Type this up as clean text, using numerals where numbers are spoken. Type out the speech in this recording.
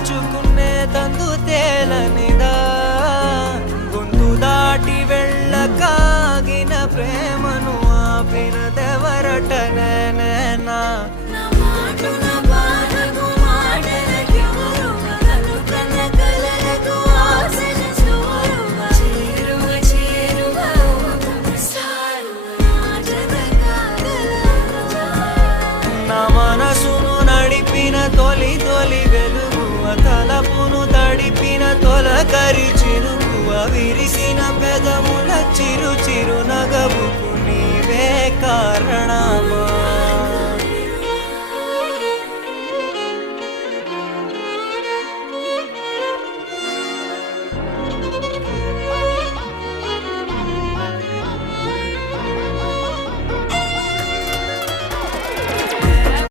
దాచుకునే తందు తేలనిదా గొంతు దాటి వెళ్ళకాగిన ప్రేమను ఆపినదెవరటనేనా నా మనసును నడిపిన తొలి తొలి వెలుగువ తలపును తడిపిన తొలకరి చిరుకువ విరిసిన పెదముల చిరు చిరు నగవుకు నీవే కారణమా